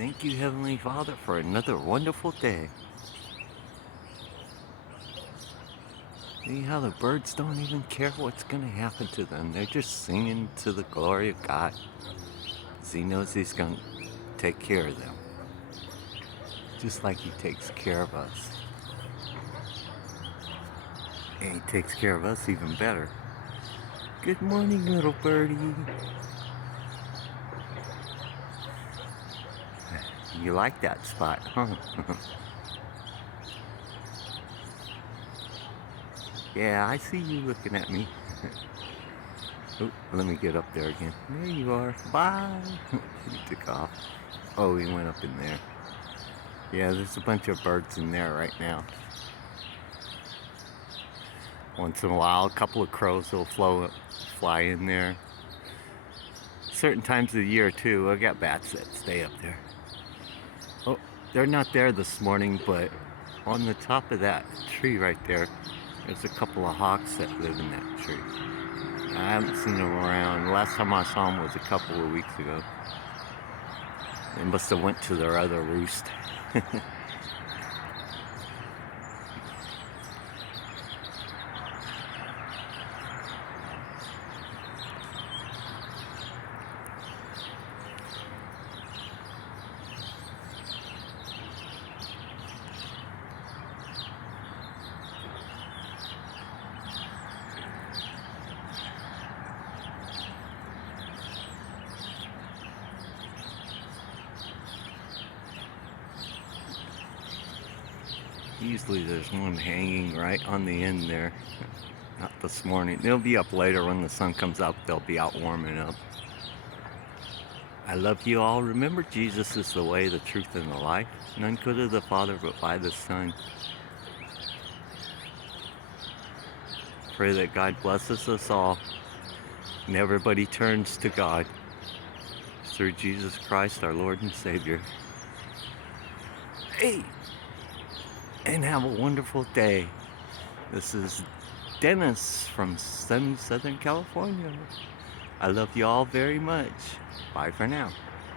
Thank you, Heavenly Father, for another wonderful day. See how the birds don't even care what's going to happen to them. They're just singing to the glory of God. Because He knows He's going to take care of them. Just like He takes care of us. And He takes care of us even better. Good morning, little birdie. You like that spot, huh? Yeah, I see you looking at me. Oh, let me get up there again. There you are. Bye. He took off. Oh, he went up in there. Yeah, there's a bunch of birds in there right now. Once in a while, a couple of crows will fly in there. Certain times of the year, too. I got bats that stay up there. Oh, they're not there this morning, but on the top of that tree right there, there's a couple of hawks that live in that tree. I haven't seen them around. The last time I saw them was a couple of weeks ago. They must have went to their other roost. Usually there's one hanging right on the end there. Not this morning. They'll be up later when the sun comes up. They'll be out warming up. I love you all. Remember, Jesus is the way, the truth, and the life. None could of the Father but by the Son. Pray that God blesses us all and everybody turns to God through Jesus Christ, our Lord and Savior. Hey! And have a wonderful day. This is Dennis from sunny Southern California. I love you all very much. Bye for now.